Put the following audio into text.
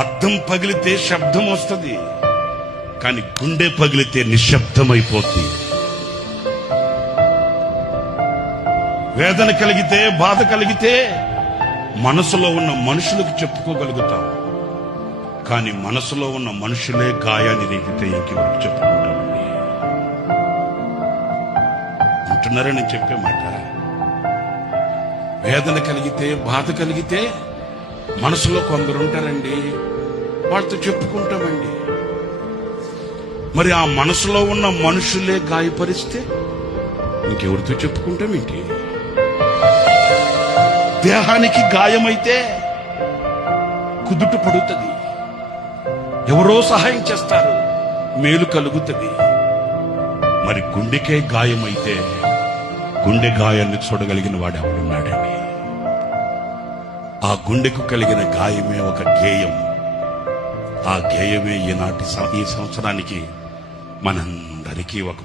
అద్దం పగిలితే శబ్దం వస్తుంది, కానీ గుండె పగిలితే నిశ్శబ్దమైపోద్ది. వేదన కలిగితే, బాధ కలిగితే మనసులో ఉన్న మనుషులకు చెప్పుకోగలుగుతాం, కానీ మనసులో ఉన్న మనుషులే గాయాన్ని రేపితే ఇంకెవరికి చెప్పుకుంటామండి. అంటున్నారని చెప్పే మాట. వేదన కలిగితే, బాధ కలిగితే మనసులో కొందరు ఉంటారండి, వాళ్ళతో చెప్పుకుంటామండి. మరి ఆ మనసులో ఉన్న మనుషులే గాయపరిస్తే ఇంకెవరితో చెప్పుకుంటామేంటి? దేహానికి గాయమైతే కుదుట పడుతుంది, ఎవరో సహాయం చేస్తారు, మేలు కలుగుతుంది. మరి గుండెకే గాయమైతే గుండె గాయాన్ని చూడగలిగిన వాడు ఎవడున్నాడండి? ఆ గుండెకు కలిగిన గాయమే ఒక గేయం. ఆ గేయమే ఈ సంవత్సరానికి మనందరికీ ఒక